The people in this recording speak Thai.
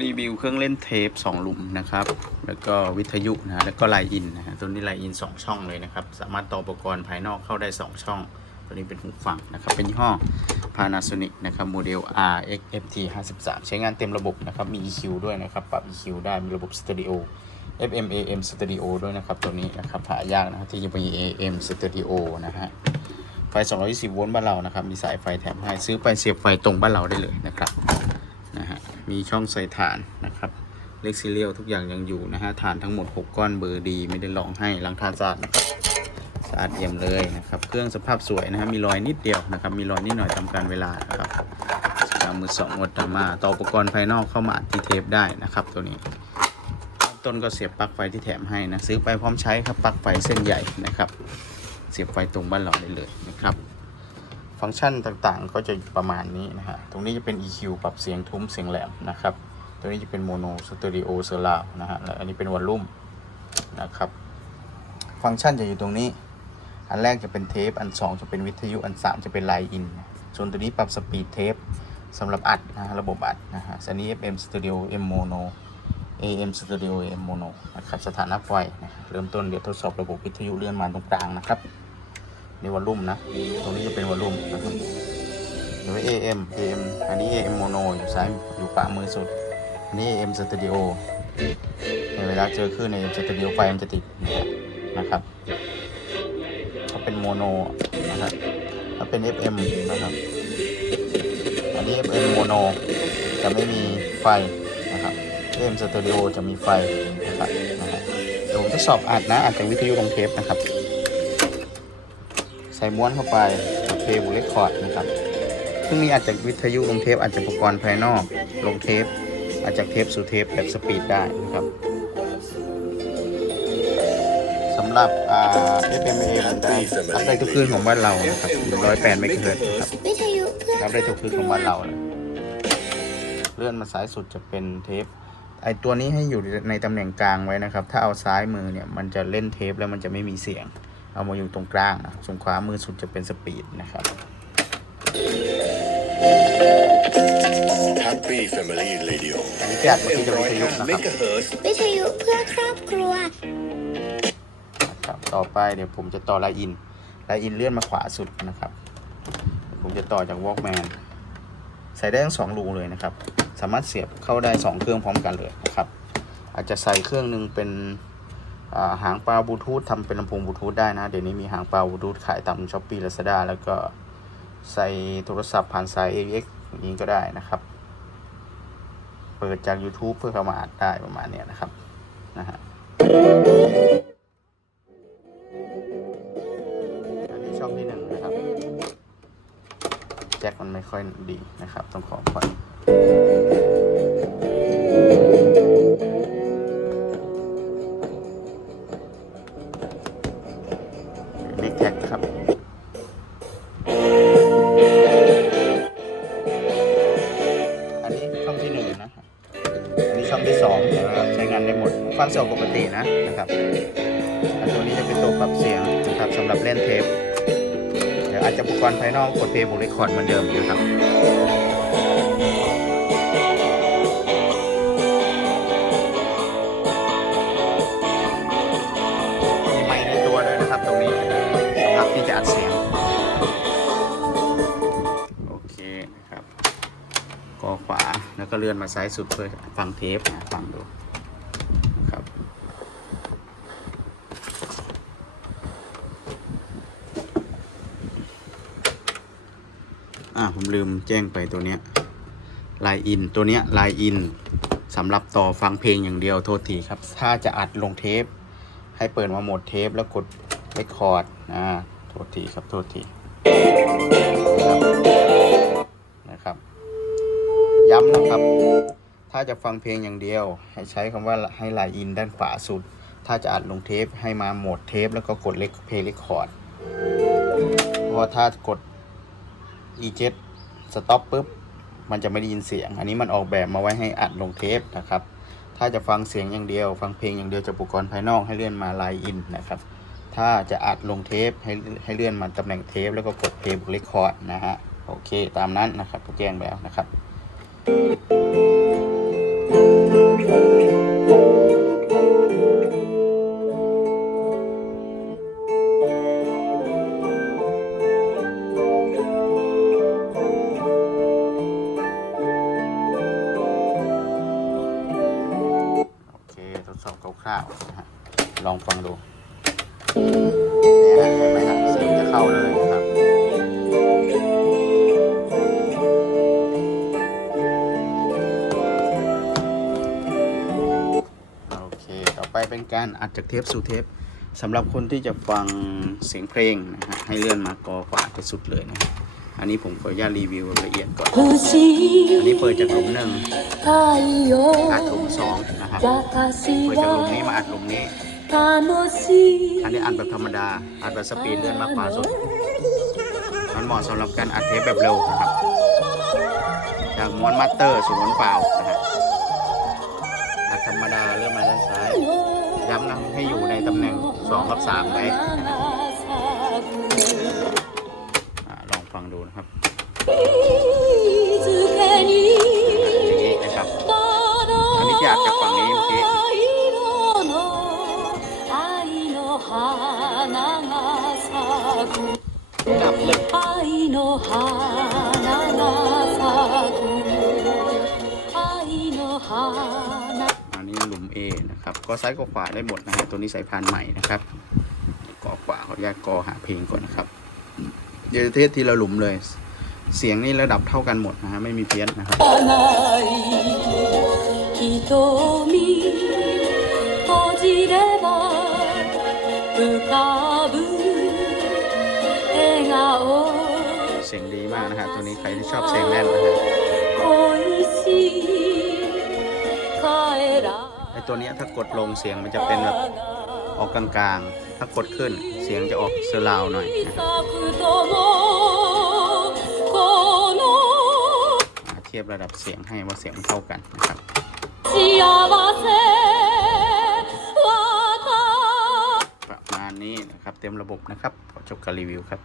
รีวิวเครื่องเล่นเทป2หลุมนะครับ แล้วก็วิทยุนะฮะแล้วก็ไลน์อินนะฮะตัวนี้ไลน์อิน 2 ช่องเลยนะครับ สามารถต่ออุปกรณ์ภายนอกเข้าได้ 2 ช่อง ตัวนี้เป็นหูฟังนะครับ เป็นยี่ห้อ Panasonic นะครับโมเดล RXFT 53 ใช้งานเต็มระบบนะครับ มี EQ ด้วยนะครับ ปรับ EQ ได้ มีระบบสเตอริโอ FM AM สเตอริโอด้วยนะครับ ตัวนี้นะครับหายากนะครับที่จะมี AM สเตอริโอนะฮะไฟ 220 โวลต์บ้านเรานะครับ มีสายไฟแถมให้ซื้อไปเสียบไฟตรงบ้านเราได้เลยนะครับ มีช่องใส่ถ่านนะครับเล็กซีเรียลทุกอย่างยังอยู่นะฮะถ่านทั้งหมด 6 ก้อนเบอร์ดีไม่ได้ลองให้ล้างทาสะอาดนะครับสะอาดเยี่ยมเลยนะครับ เครื่องสภาพสวยนะฮะมีรอยนิดเดียวนะครับ มีรอยนิดหน่อยตามการเวลานะครับตามมือสองงดตามมา ต่ออุปกรณ์ภายนอกเข้ามาอัดที่เทปได้นะครับ ตัวนี้ต้นก็เสียบปลั๊กไฟที่แถมให้นะซื้อไปพร้อมใช้ครับปลั๊กไฟเส้นใหญ่นะครับ เสียบไฟตรงบ้านเราได้เลยนะครับ ฟังก์ชันต่างๆ ก็จะประมาณนี้นะฮะ ตรงนี้จะเป็น EQ ปรับเสียงทุ้มเสียงแหลมนะครับ ตัวนี้จะเป็นโมโนสเตอริโอเซอร์รานะฮะ และอันนี้เป็นวอลลุ่มนะครับ ฟังก์ชันจะอยู่ตรงนี้ อันแรกจะเป็นเทป อัน 2 จะเป็นวิทยุ อัน 3 จะเป็นไลน์อิน ส่วนตัวนี้ปรับสปีดเทปสำหรับอัดนะฮะระบบอัดนะฮะอันนี้ FM Studio M Mono AM Studio AM Mono นะครับ สถานะไฟนะเริ่มต้นเดี๋ยวทดสอบระบบวิทยุเลื่อนมาตรงกลางนะครับ นี่วอลลุ่มนะ ตรงนี้จะเป็นวอลลุ่มนะครับหรือ AM AM อันนี้ AM mono อยู่ซ้ายอยู่ขวามือสุด อันนี้ AM stereo ในเวลาเจอคลื่นใน AM stereo ไฟมันจะติดนะครับถ้าเป็นโมโนนะครับถ้าเป็น FM นะครับ อันนี้ FM mono จะไม่มีไฟนะครับ AM stereo จะมีไฟนะครับนะฮะเดี๋ยวผมทดสอบอัดนะอัดจากวิทยุลงเทปนะครับ ส่ม้วนเข้าไปโอเคบุเล็กคอร์ดนะครับซึ่งนี้อาจจะวิทยุลงเทปอาจจะอุปกรณ์ภายนอกลงเทป อาจจะเทปสู่เทปแบบสปีดได้นะครับสำหรับอ่า FMA รับได้รับได้ทุกคลื่นของบ้านเรานะครับ108เมกะเฮิรตซ์นะครับวิทยุเพื่อรับได้ทุกคลื่นของบ้านเราเลยเลื่อนมาซ้ายสุดจะเป็นเทปไอตัวนี้ให้อยู่ในตำแหน่งกลางไว้นะครับ ถ้าเอาซ้ายมือเนี่ย มันจะเล่นเทปแล้วมันจะไม่มีเสียง เอามาอยู่ตรงกลางนะส่วนขวามือสุดจะเป็นสปีดนะครับ Happy Family Radio อันนี้จัดเมื่อกี้จะวิทยุนะครับ megahertz วิทยุเพื่อครอบครัว นะครับ ต่อไปเดี๋ยวผมจะต่อไลน์อินไลน์อินเลื่อนมาขวาสุดนะครับ ผมจะต่อจาก Walkman ใส่ได้ทั้งสองรูเลยนะครับ สามารถเสียบเข้าได้สองเครื่องพร้อมกันเลยนะครับ อาจจะใส่เครื่องหนึ่งเป็นอ่า หางปลาบลูทูธทำเป็นลำโพงบลูทูธได้นะ เดี๋ยวนี้มีหางปลาบลูทูธขายตามช้อปปี้ลาซาด้าแล้วก็ใส่โทรศัพท์ผ่านสาย AVX อย่างนี้ก็ได้นะครับ เปิดจาก YouTube เพื่อเข้ามาอัดได้ประมาณเนี้ยนะครับนะฮะอันนี้ช่องที่หนึ่งนะครับ แจ็คมันไม่ค่อยดีนะครับ ต้องขอผ่อ 2นะครับใช้งานได้หมดฟังเสียงปกตินะนะครับตัวนี้จะเป็นตัวปรับเสียงนะครับสำหรับเล่นเทปเดี๋ยวอาจจะอุปกรณ์ภายนอกกดเพย์บุกเรคคอร์ดเหมือนเดิมนะครับขวา แล้วก็เลื่อนมาซ้ายสุดเพื่อฟังเทปนะฟังดูนะครับอ่าผมลืมแจ้งไปตัวเนี้ยไลน์อินตัวเนี้ยไลน์อินสำหรับต่อฟังเพลงอย่างเดียวโทษทีครับ ถ้าจะอัดลงเทป ให้เปิดมาโหมดเทปแล้วกดเรคคอร์ดอ่าโทษทีครับโทษทีครับ นะครับ ถ้าจะฟังเพลงอย่างเดียว ให้ใช้คำว่าให้ไลน์อินด้านขวาสุด ถ้าจะอัดลงเทปให้มาโหมดเทป แล้วก็กดเล็กเพลย์เรคคอร์ดเพราะถ้ากด e7 สต็อปปุ๊บมันจะไม่ได้ยินเสียง อันนี้มันออกแบบมาไว้ให้อัดลงเทปนะครับ ถ้าจะฟังเสียงอย่างเดียว ฟังเพลงอย่างเดียวจากอุปกรณ์ภายนอกให้เลื่อนมาไลน์อินนะครับ ถ้าจะอัดลงเทปให้ให้เลื่อนมาตำแหน่งเทป แล้วก็กดเพลย์บุกเรคคอร์ดนะฮะ โอเค ตามนั้นนะครับก็แจ้งแล้วนะครับ โอเคทดสอบคร่าวๆนะฮะลองฟังดูเนี่ยฮะเห็นไหมฮะเสียงจะเข้าเลย ต่อไปเป็นการอัดจากเทปสู่เทปสำหรับคนที่จะฟังเสียงเพลงนะฮะให้เลื่อนมากอกว่าไปสุดเลยนะอันนี้ผมขออนุญาตรีวิวละเอียดก่อน อันนี้เปิดจากหลุมหนึ่งอัดหลุมสองนะครับ เปิดจากหลุมนี้มาอัดหลุมนี้ อันนี้อัดแบบธรรมดา อัดแบบสปีดเลื่อนมากกว่าสุด มันเหมาะสำหรับการอัดเทปแบบเร็วนะครับ จากม้วนมัตเตอร์สู่ม้วนเปล่านะฮะ ธรรมดาเรื่มมาด้านซ้าย ย้ำนั่งให้อยู่ในตำแหน่ง2กับ3ไปลองฟังดูนะครับทีนี้นะครับ อันนี้ที่อาจจาฟังนี้เะครับ นะครับก็ซ้ายก็ขวาได้หมดนะฮะตัวนี้สายพานใหม่นะครับกอขวาขออนุญาตกอหาเพลงก่อนนะครับเดี๋ยวเทสทีละหลุมเลย เสียงนี่ระดับเท่ากันหมดนะฮะไม่มีเพี้ยนนะครับเสียงดีมากนะครับตัวนี้ใครที่ชอบเสียงแน่นนะฮะ ตัวนี้ถ้ากดลงเสียงมันจะเป็นแบบออกกลางๆ ถ้ากดขึ้นเสียงจะออกเสลาวหน่อยเทียบระดับเสียงให้ว่าเสียงเท่ากันนะครับประมาณนี้นะครับ เต็มระบบนะครับจบการรีวิวครับ